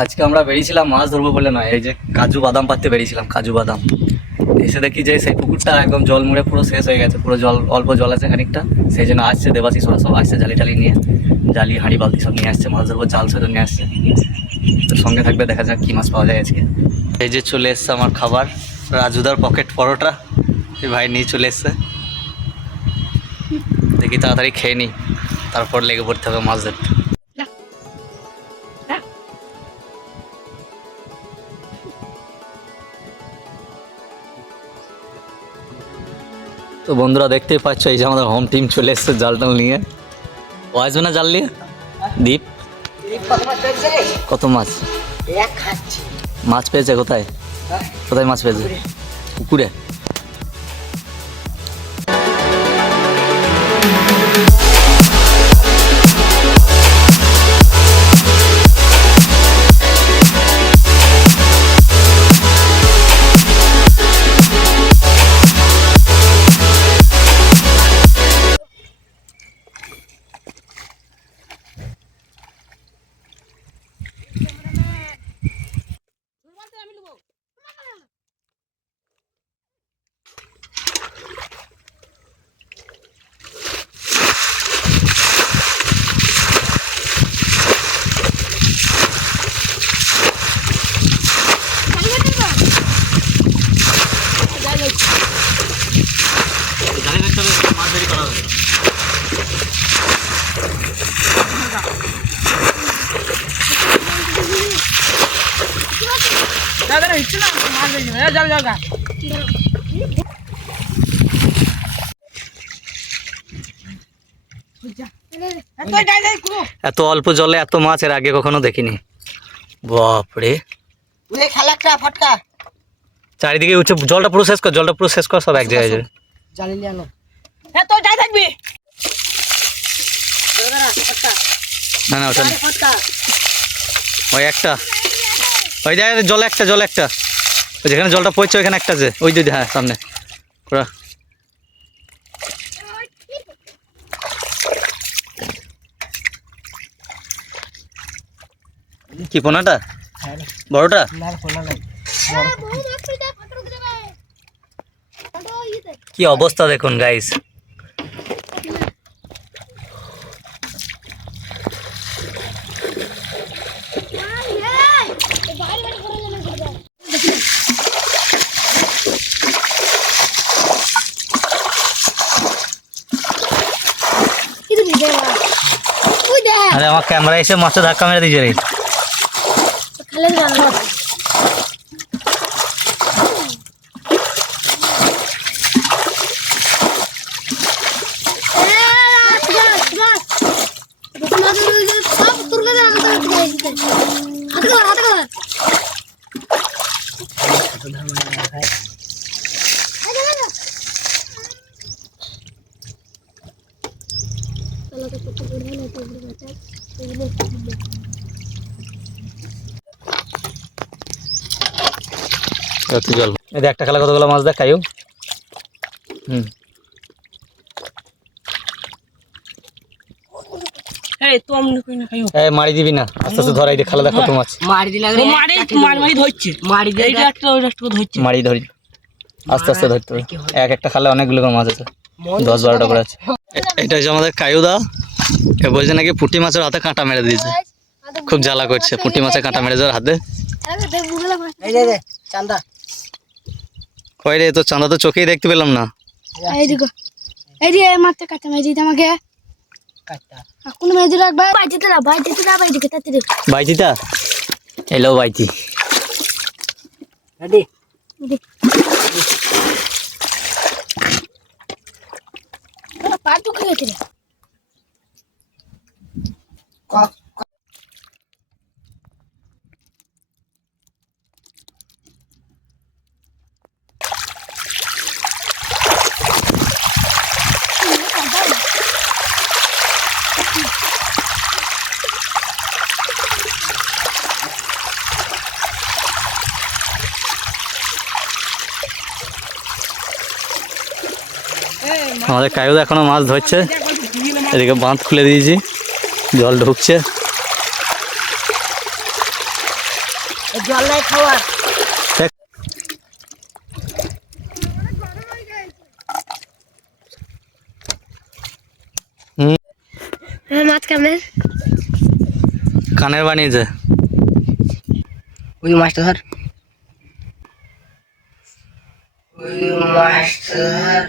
আজকে আমরা বেরিয়েছিলাম মাছ ধরবো বলে নয়, এই যে কাজু বাদাম পাততে বেরিয়েছিলাম। কাজু বাদাম এসে দেখি যে সেই পুকুরটা একদম জল মুড়ে পুরো শেষ হয়ে গেছে, পুরো জল অল্প জল আছে খানিকটা। সেই জন্য আসছে দেবাশিস ওরা সব আসছে জালি টালি নিয়ে, জালি হাঁড়ি বালতি সব নিয়ে আসছে, মাছ ধরবো জাল সেটা নিয়ে আসছে। তো সঙ্গে থাকবে, দেখা যাক কী মাছ পাওয়া যায় আজকে। এই যে চলে এসছে আমার খাবার, রাজুদার পকেট পরোটা, এই ভাই নিয়ে চলে এসছে। দেখি তাড়াতাড়ি খেয়ে নিই, তারপর লেগে পড়তে হবে মাছ ধরতে। তো বন্ধুরা দেখতেই পাচ্ছ, এই যে আমাদের হোম টিম চলে এসছে জাল টাল নিয়ে। ও আসবে না জাল নিয়ে? দীপ কত মাছ? মাছ পেয়েছে কোথায়? কোথায় মাছ পেয়েছে? পুকুরে। এত অল্প জলে এত মাছ এর আগে কখনো দেখিনি। বাপরে, চারিদিকে উঠছে, জলটা পুরো শেষ কর, জলটা পুরো শেষ কর, সব এক জায়গায় যাবে। না না ওটা ওই একটা, ওই জায়গায় জল একটা, জল একটা, ওই যেখানে জলটা পড়ছে ওইখানে একটা আছে, ওই দিদি, হ্যাঁ সামনে ওরা। কি পোনাটা? বড়টা? কি অবস্থা দেখুন গাইস। আরে আমার ক্যামেরা এসে মাছে ধাক্কা মেরে দিয়েছে রে। একটা খেলা কতগুলো মাছ দেখ খাইও। মারি দিবি না, আস্তে আস্তে ধরাই দে, খালা দেখো তো মাছ মারি ধরি, আস্তে আস্তে ধরতে হবে। এক একটা খালে অনেকগুলো মাছ আছে, 10-12টা করে আছে। এটা হচ্ছে আমাদের কায়ুদা, এ বলছে নাকি পুঁটি মাছের হাতে কাঁটা মেরে দিয়েছে, খুব জ্বালা করছে। পুঁটি মাছের কাঁটা মেরে যাওয়ার হাতে। কই রে, তো চাঁদা তো চোখেই দেখতে পেলাম না। বাইতিটা এলো, বাইতি আমাদের কায়ুদা এখনো মাছ ধরছে। এদিকে বাঁধ খুলে দিয়েছি, জল ঢুকছে। জল নাই খাওয়ার। মাছ কানের বানিয়েছে। ওই মাছটা ধর, ওই মাছটা ধর।